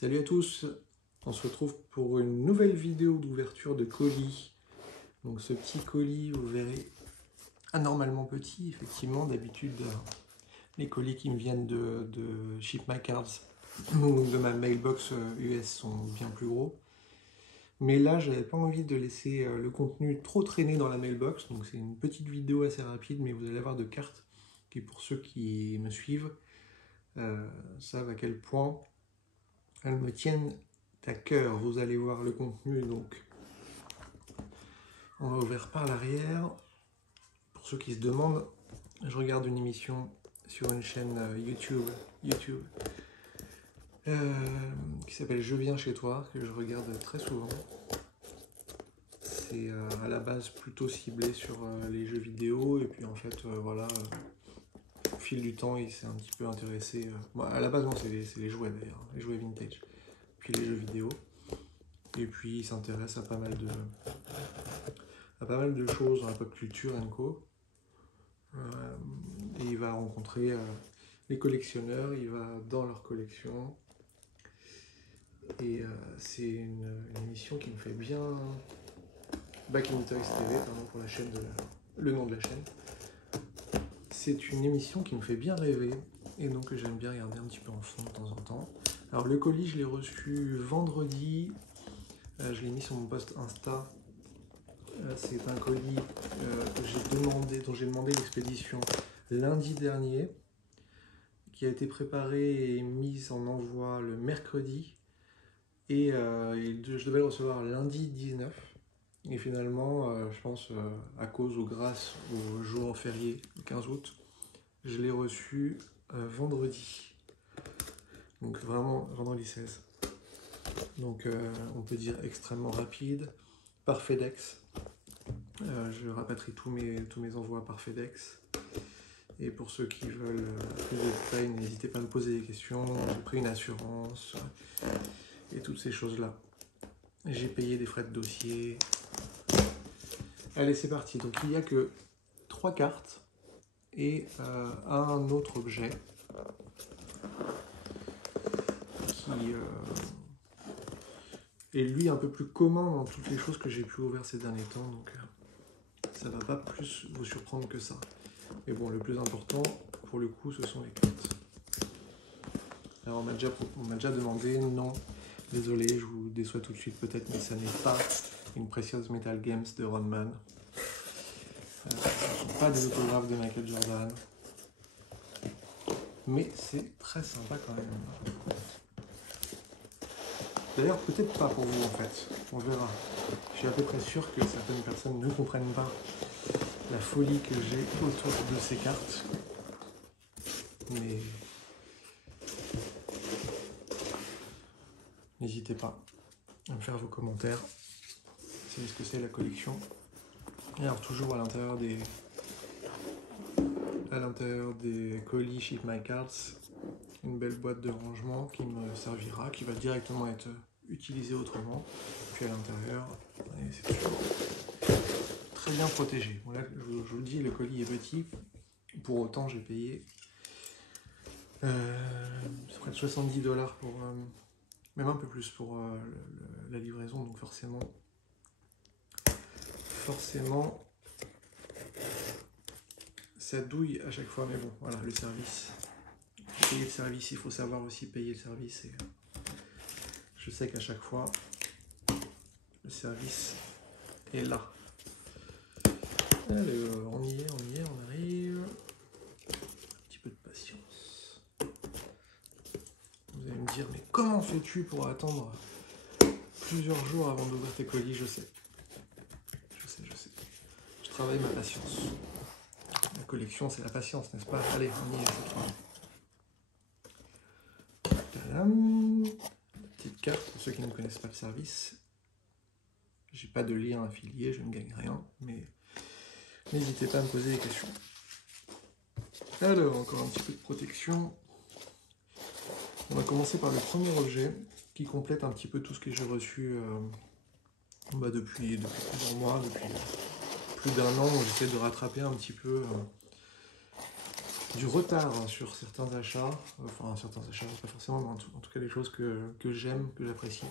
Salut à tous, on se retrouve pour une nouvelle vidéo d'ouverture de colis. Donc ce petit colis, vous verrez, anormalement petit, effectivement. D'habitude, les colis qui me viennent de Ship My Cards ou de ma mailbox US sont bien plus gros. Mais là, j'avais pas envie de laisser le contenu trop traîner dans la mailbox. Donc c'est une petite vidéo assez rapide, mais vous allez avoir de cartes qui, pour ceux qui me suivent, savent à quel point elles me tiennent à cœur. Vous allez voir le contenu, donc on va ouvrir par l'arrière. Pour ceux qui se demandent, je regarde une émission sur une chaîne YouTube qui s'appelle Je viens chez toi, que je regarde très souvent. C'est à la base plutôt ciblé sur les jeux vidéo, et puis en fait voilà, au fil du temps il s'est un petit peu intéressé, bon, à la base non, c'est les jouets d'ailleurs, les jouets vintage, puis les jeux vidéo, et puis il s'intéresse à pas mal de choses dans la pop culture et co. Et il va rencontrer les collectionneurs, il va dans leur collection, et c'est une émission qui me fait bien. Back in Toys TV, pardon pour la chaîne le nom de la chaîne. C'est une émission qui me fait bien rêver, et donc j'aime bien regarder un petit peu en fond de temps en temps. Alors le colis, je l'ai reçu vendredi, je l'ai mis sur mon post Insta. C'est un colis dont j'ai demandé l'expédition lundi dernier, qui a été préparé et mis en envoi le mercredi, et je devais le recevoir lundi 19. Et finalement, je pense à cause ou grâce au jour férié, le 15 août, je l'ai reçu vendredi. Donc vraiment vendredi 16. Donc on peut dire extrêmement rapide, par FedEx. Je rapatrie tous mes envois par FedEx. Et pour ceux qui veulent plus de détails, n'hésitez pas à me poser des questions. J'ai pris une assurance et toutes ces choses-là. J'ai payé des frais de dossier. Allez, c'est parti. Donc il n'y a que 3 cartes et un autre objet qui est lui un peu plus commun dans toutes les choses que j'ai pu ouvrir ces derniers temps. Donc ça va pas plus vous surprendre que ça. Mais bon, le plus important pour le coup, ce sont les cartes. Alors on m'a déjà demandé, non, désolé, je vous déçois tout de suite peut-être, mais ça n'est pas une Precious Metal Games de Rodman. Ce ne sont pas des autographes de Michael Jordan. Mais c'est très sympa quand même. D'ailleurs, peut-être pas pour vous en fait, on verra. Je suis à peu près sûr que certaines personnes ne comprennent pas la folie que j'ai autour de ces cartes. Mais n'hésitez pas à me faire vos commentaires. C'est ce que c'est la collection. Et alors toujours à l'intérieur des colis Ship My Cards, une belle boîte de rangement qui me servira, qui va directement être utilisée autrement. Puis à l'intérieur, c'est toujours très bien protégé. Bon, là, je vous le dis, le colis est petit. Pour autant, j'ai payé près de 70 $ pour, même un peu plus pour la livraison, donc forcément, ça douille à chaque fois, mais bon, voilà, le service. Payer le service, il faut savoir aussi payer le service, et je sais qu'à chaque fois, le service est là. Alors, on y est, on arrive. Un petit peu de patience. Vous allez me dire, mais comment fais-tu pour attendre plusieurs jours avant d'ouvrir tes colis? Je sais. Je travaille ma patience. La collection, c'est la patience, n'est-ce pas? Allez, on y est, cette fois. Tadam. Petite carte, pour ceux qui ne connaissent pas le service. J'ai pas de lien affilié, je ne gagne rien, mais n'hésitez pas à me poser des questions. Alors, encore un petit peu de protection. On va commencer par le premier objet qui complète un petit peu tout ce que j'ai reçu depuis plusieurs mois, depuis plus d'un an. J'essaie de rattraper un petit peu du retard sur certains achats, enfin certains achats, pas forcément, mais en tout cas des choses que j'aime, que j'apprécie.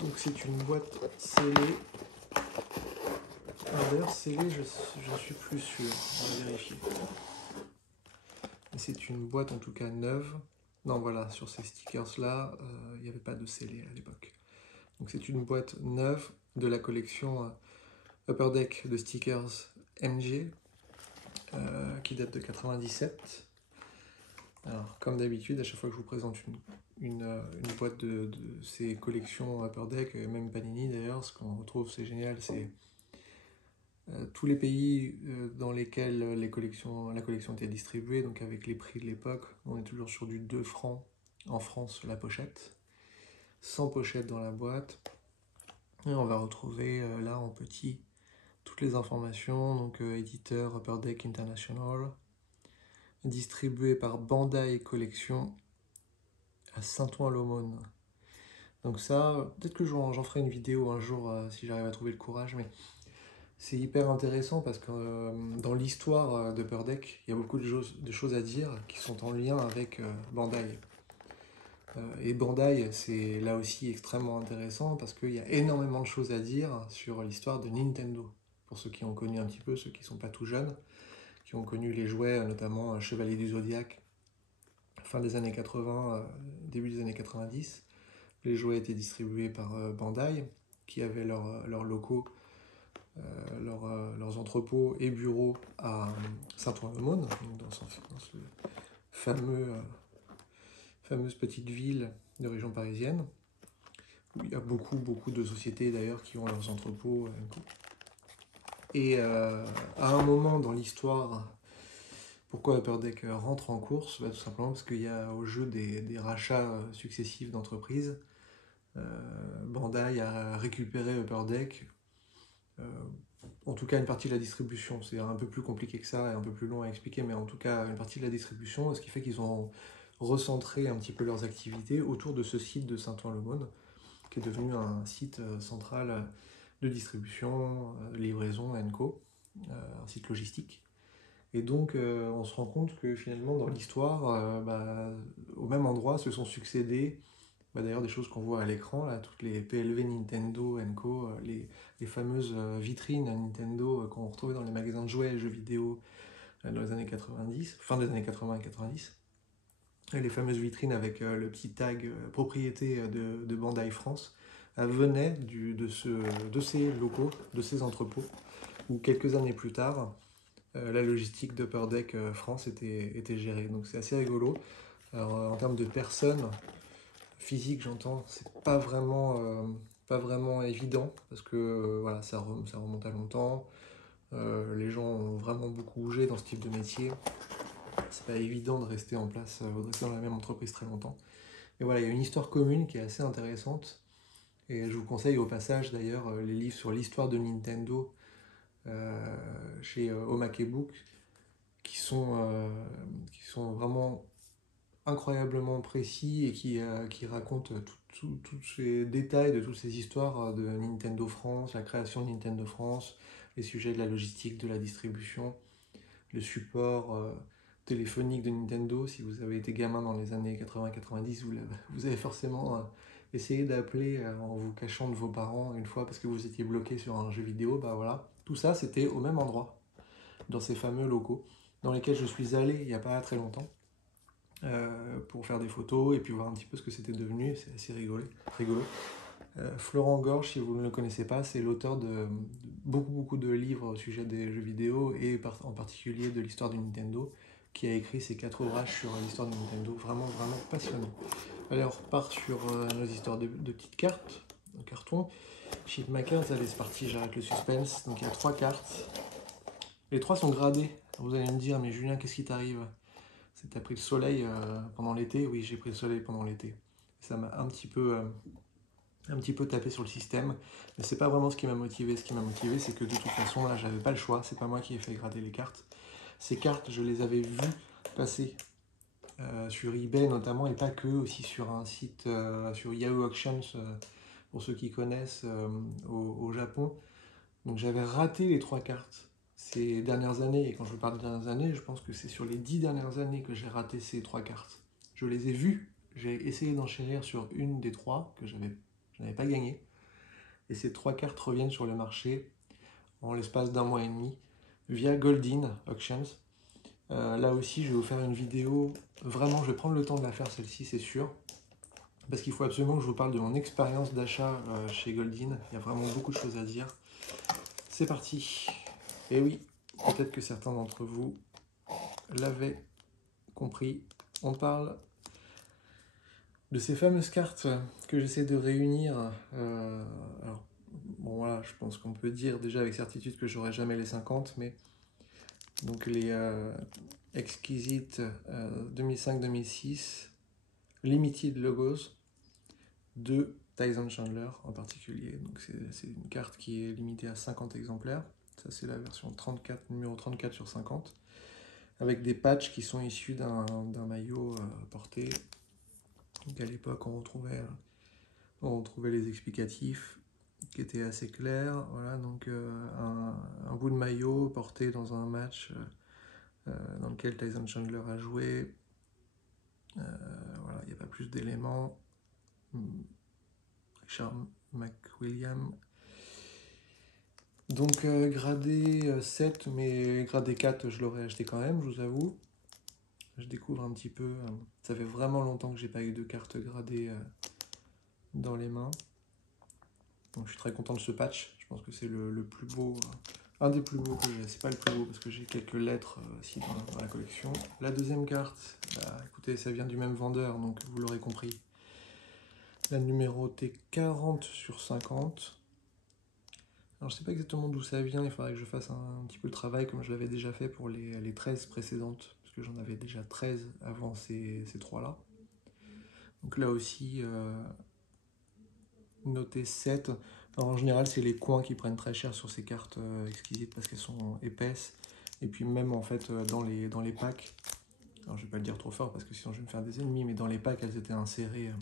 Donc c'est une boîte scellée. Alors d'ailleurs scellée, je suis plus sûr, on va vérifier. C'est une boîte en tout cas neuve. Non voilà, sur ces stickers là, il n'y avait pas de scellé à l'époque. Donc c'est une boîte neuve de la collection Upper Deck de stickers MG, qui date de 97. Alors, comme d'habitude, à chaque fois que je vous présente une boîte de ces collections Upper Deck, et même Panini d'ailleurs, ce qu'on retrouve, c'est génial, c'est tous les pays dans lesquels la collection était distribuée, donc avec les prix de l'époque, on est toujours sur du 2 francs en France la pochette, sans pochette dans la boîte. Et on va retrouver là en petit toutes les informations, donc éditeur Upper Deck International, distribué par Bandai Collection à Saint-Ouen-l'Aumône. Donc ça, peut-être que j'en ferai une vidéo un jour si j'arrive à trouver le courage, mais c'est hyper intéressant parce que dans l'histoire d'Upper Deck, il y a beaucoup de choses à dire qui sont en lien avec Bandai. Et Bandai, c'est là aussi extrêmement intéressant parce qu'il y a énormément de choses à dire sur l'histoire de Nintendo. Pour ceux qui ont connu un petit peu, ceux qui ne sont pas tout jeunes, qui ont connu les jouets, notamment Chevalier du Zodiac, fin des années 80, début des années 90. Les jouets étaient distribués par Bandai, qui avait leurs locaux, leurs entrepôts et bureaux à Saint-Ouen-l'Aumône, dans ce fameuse petite ville de région parisienne, où il y a beaucoup de sociétés d'ailleurs qui ont leurs entrepôts. Et à un moment dans l'histoire, pourquoi Upper Deck rentre en course? Tout simplement parce qu'il y a au jeu des rachats successifs d'entreprises. Bandai a récupéré Upper Deck, en tout cas une partie de la distribution. C'est un peu plus compliqué que ça et un peu plus long à expliquer, mais en tout cas une partie de la distribution, ce qui fait qu'ils ont recentré un petit peu leurs activités autour de ce site de Saint-Ouen-l'Aumône, qui est devenu un site central de distribution, livraison, &co, un site logistique. Et donc on se rend compte que finalement dans l'histoire, au même endroit se sont succédés d'ailleurs des choses qu'on voit à l'écran, là, toutes les PLV Nintendo &Co, les fameuses vitrines Nintendo qu'on retrouvait dans les magasins de jouets et jeux vidéo dans les années 90, fin des années 80 et 90. Et les fameuses vitrines avec le petit tag propriété de Bandai France venaient de ces locaux, de ces entrepôts, où quelques années plus tard, la logistique d'Upper Deck France était gérée. Donc c'est assez rigolo. Alors en termes de personnes, physique, j'entends, c'est pas vraiment évident parce que voilà, ça remonte à longtemps. Les gens ont vraiment beaucoup bougé dans ce type de métier. C'est pas évident de rester en place, de rester dans la même entreprise très longtemps. Et voilà, il y a une histoire commune qui est assez intéressante. Et je vous conseille au passage d'ailleurs les livres sur l'histoire de Nintendo chez Omake Book qui sont vraiment incroyablement précis et qui raconte tous ces détails de toutes ces histoires de Nintendo France, la création de Nintendo France, les sujets de la logistique, de la distribution, le support téléphonique de Nintendo. Si vous avez été gamin dans les années 80-90, vous avez forcément essayé d'appeler en vous cachant de vos parents une fois parce que vous étiez bloqué sur un jeu vidéo. Bah voilà, tout ça c'était au même endroit, dans ces fameux locaux dans lesquels je suis allé il n'y a pas très longtemps. Pour faire des photos et puis voir un petit peu ce que c'était devenu, c'est assez rigolo. Florent Gorge, si vous ne le connaissez pas, c'est l'auteur de beaucoup de livres au sujet des jeux vidéo et en particulier de l'histoire du Nintendo, qui a écrit ces 4 ouvrages sur l'histoire de Nintendo, vraiment passionnant. Allez, on repart sur nos histoires de petites cartes, en carton. Chip Makers, allez c'est parti, j'arrête le suspense. Donc il y a 3 cartes. Les 3 sont gradées. Vous allez me dire, mais Julien, qu'est-ce qui t'arrive? T'as pris le soleil pendant l'été? Oui, j'ai pris le soleil pendant l'été. Ça m'a un petit peu tapé sur le système, mais c'est pas vraiment ce qui m'a motivé. Ce qui m'a motivé, c'est que de toute façon, là, j'avais pas le choix. C'est pas moi qui ai fait grader les cartes. Ces cartes, je les avais vues passer sur eBay notamment, et pas que, aussi sur un site, sur Yahoo Auctions, pour ceux qui connaissent, au Japon. Donc j'avais raté les 3 cartes ces dernières années, et quand je parle de dernières années, je pense que c'est sur les 10 dernières années que j'ai raté ces 3 cartes. Je les ai vues, j'ai essayé d'enchérir sur une des 3 que je n'avais pas gagné, et ces 3 cartes reviennent sur le marché en l'espace d'un mois et demi via Goldin Auctions. Là aussi, je vais vous faire une vidéo, vraiment, je vais prendre le temps de la faire celle-ci, c'est sûr, parce qu'il faut absolument que je vous parle de mon expérience d'achat chez Goldin. Il y a vraiment beaucoup de choses à dire. C'est parti. Et oui, peut-être que certains d'entre vous l'avaient compris. On parle de ces fameuses cartes que j'essaie de réunir. Alors, bon voilà, je pense qu'on peut dire déjà avec certitude que j'aurai jamais les 50, mais donc les Exquisite 2005-2006, Limited Logos, de Tyson Chandler en particulier. Donc c'est une carte qui est limitée à 50 exemplaires. Ça c'est la version 34, numéro 34 sur 50, avec des patchs qui sont issus d'un maillot porté. Donc à l'époque on retrouvait les explicatifs qui étaient assez clairs. Voilà, donc un bout de maillot porté dans un match dans lequel Tyson Chandler a joué. Voilà, il n'y a pas plus d'éléments. Richard McWilliam. Donc gradé 7, mais gradé 4, je l'aurais acheté quand même, je vous avoue. Je découvre un petit peu. Ça fait vraiment longtemps que j'ai pas eu de carte gradée dans les mains. Donc je suis très content de ce patch. Je pense que c'est le plus beau, un des plus beaux que j'ai. C'est pas le plus beau parce que j'ai quelques lettres aussi dans la collection. La deuxième carte, bah, écoutez, ça vient du même vendeur, donc vous l'aurez compris. La numérotée 40 sur 50. Alors je sais pas exactement d'où ça vient, il faudrait que je fasse un petit peu le travail comme je l'avais déjà fait pour les 13 précédentes, parce que j'en avais déjà 13 avant ces 3-là. Donc là aussi, noté 7. Alors, en général, c'est les coins qui prennent très cher sur ces cartes exquisites parce qu'elles sont épaisses. Et puis même en fait dans les packs, alors je vais pas le dire trop fort parce que sinon je vais me faire des ennemis, mais dans les packs elles étaient insérées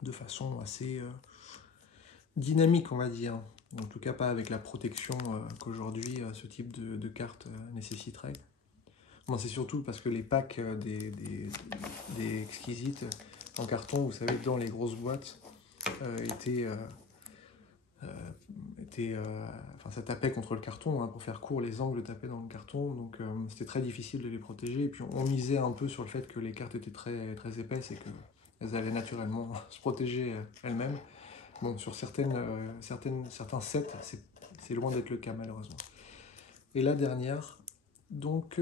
de façon assez dynamique, on va dire. En tout cas, pas avec la protection qu'aujourd'hui ce type de carte nécessiterait. Bon, c'est surtout parce que les packs des exquisites en carton, vous savez, dans les grosses boîtes, enfin, ça tapait contre le carton, hein, pour faire court, les angles tapaient dans le carton, donc c'était très difficile de les protéger. Et puis on misait un peu sur le fait que les cartes étaient très, très épaisses et qu'elles allaient naturellement se protéger elles-mêmes. Bon, sur certains sets, c'est loin d'être le cas malheureusement. Et la dernière, donc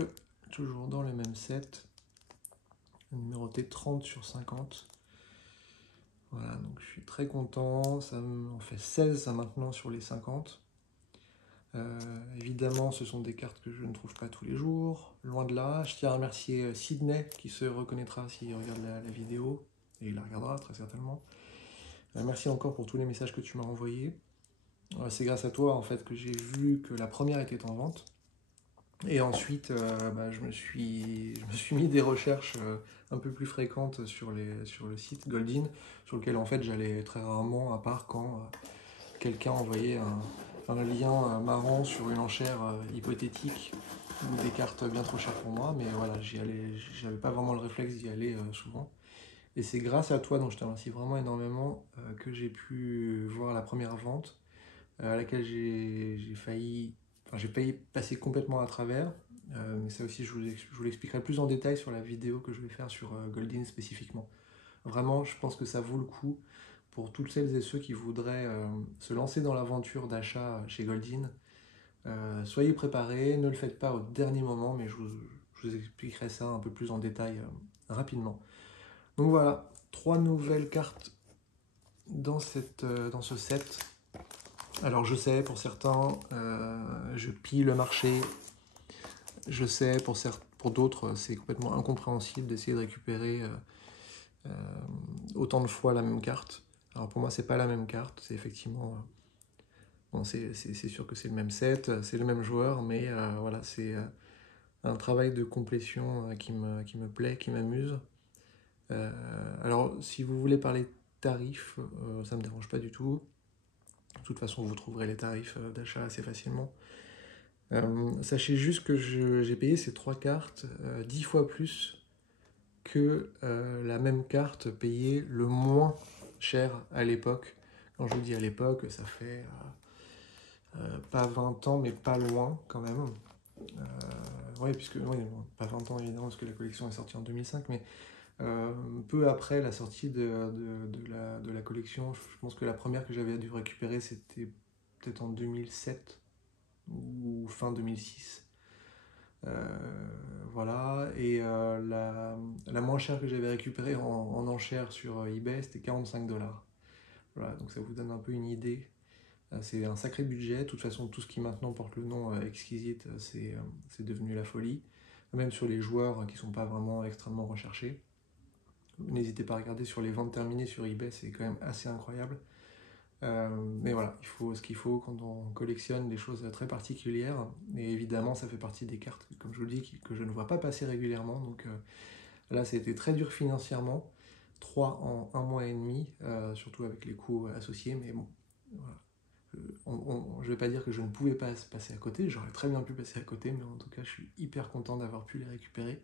toujours dans le même set, numéroté 30 sur 50. Voilà, donc je suis très content, ça en fait 16 ça, maintenant sur les 50. Évidemment, ce sont des cartes que je ne trouve pas tous les jours, loin de là. Je tiens à remercier Sydney qui se reconnaîtra s'il regarde la vidéo, et il la regardera très certainement. Merci encore pour tous les messages que tu m'as envoyés. C'est grâce à toi en fait que j'ai vu que la première était en vente. Et ensuite, je me suis mis des recherches un peu plus fréquentes sur le site Goldin, sur lequel en fait j'allais très rarement, à part quand quelqu'un envoyait un lien marrant sur une enchère hypothétique ou des cartes bien trop chères pour moi, mais voilà, j'avais pas vraiment le réflexe d'y aller souvent. Et c'est grâce à toi, donc je te remercie vraiment énormément, que j'ai pu voir la première vente, à laquelle j'ai failli passer complètement à travers. Mais ça aussi, je vous l'expliquerai plus en détail sur la vidéo que je vais faire sur Goldin spécifiquement. Vraiment, je pense que ça vaut le coup pour toutes celles et ceux qui voudraient se lancer dans l'aventure d'achat chez Goldin. Soyez préparés, ne le faites pas au dernier moment, mais je vous expliquerai ça un peu plus en détail rapidement. Donc voilà, 3 nouvelles cartes dans ce set. Alors je sais, pour certains, je pille le marché. Je sais, pour d'autres, c'est complètement incompréhensible d'essayer de récupérer autant de fois la même carte. Alors pour moi, c'est pas la même carte, c'est effectivement... bon, c'est sûr que c'est le même set, c'est le même joueur, mais voilà, c'est un travail de complétion qui me plaît, qui m'amuse. Alors, si vous voulez parler tarifs, ça me dérange pas du tout. De toute façon, vous trouverez les tarifs d'achat assez facilement. Sachez juste que j'ai payé ces 3 cartes 10 fois plus que la même carte payée le moins cher à l'époque. Quand je vous dis à l'époque, ça fait pas 20 ans, mais pas loin quand même. Oui, puisque oui, bon, pas 20 ans évidemment, parce que la collection est sortie en 2005, mais peu après la sortie de la collection, je pense que la première que j'avais dû récupérer, c'était peut-être en 2007 ou fin 2006. Voilà, et la moins chère que j'avais récupérée en enchère sur eBay, c'était 45 $. Voilà, donc ça vous donne un peu une idée. C'est un sacré budget. De toute façon, tout ce qui maintenant porte le nom Exquisite, c'est devenu la folie. Même sur les joueurs qui ne sont pas vraiment extrêmement recherchés. N'hésitez pas à regarder sur les ventes terminées sur eBay, c'est quand même assez incroyable. Mais voilà, il faut ce qu'il faut quand on collectionne des choses très particulières. Et évidemment, ça fait partie des cartes, comme je vous le dis, que je ne vois pas passer régulièrement. Donc là, ça a été très dur financièrement. 3 en 1 mois et demi, surtout avec les coûts associés. Mais bon, voilà. Je ne vais pas dire que je ne pouvais pas passer à côté. J'aurais très bien pu passer à côté, mais en tout cas, je suis hyper content d'avoir pu les récupérer.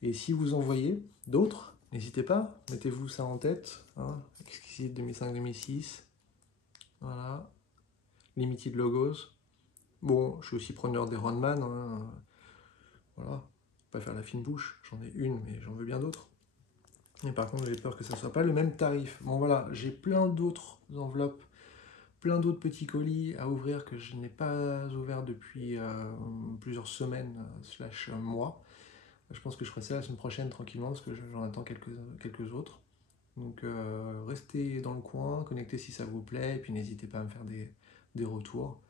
Et si vous en voyez d'autres, n'hésitez pas, mettez-vous ça en tête. Hein. Exquisite 2005-2006. Voilà. Limited Logos. Bon, je suis aussi preneur des Rodman. Hein. Voilà. Pas faire la fine bouche. J'en ai une, mais j'en veux bien d'autres. Et par contre, j'ai peur que ça ne soit pas le même tarif. Bon, voilà. J'ai plein d'autres enveloppes, plein d'autres petits colis à ouvrir que je n'ai pas ouvert depuis plusieurs semaines slash mois. Je pense que je ferai ça la semaine prochaine tranquillement parce que j'en attends quelques autres. Donc restez dans le coin, connectez si ça vous plaît, et puis n'hésitez pas à me faire des retours.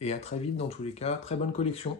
Et à très vite dans tous les cas, très bonne collection.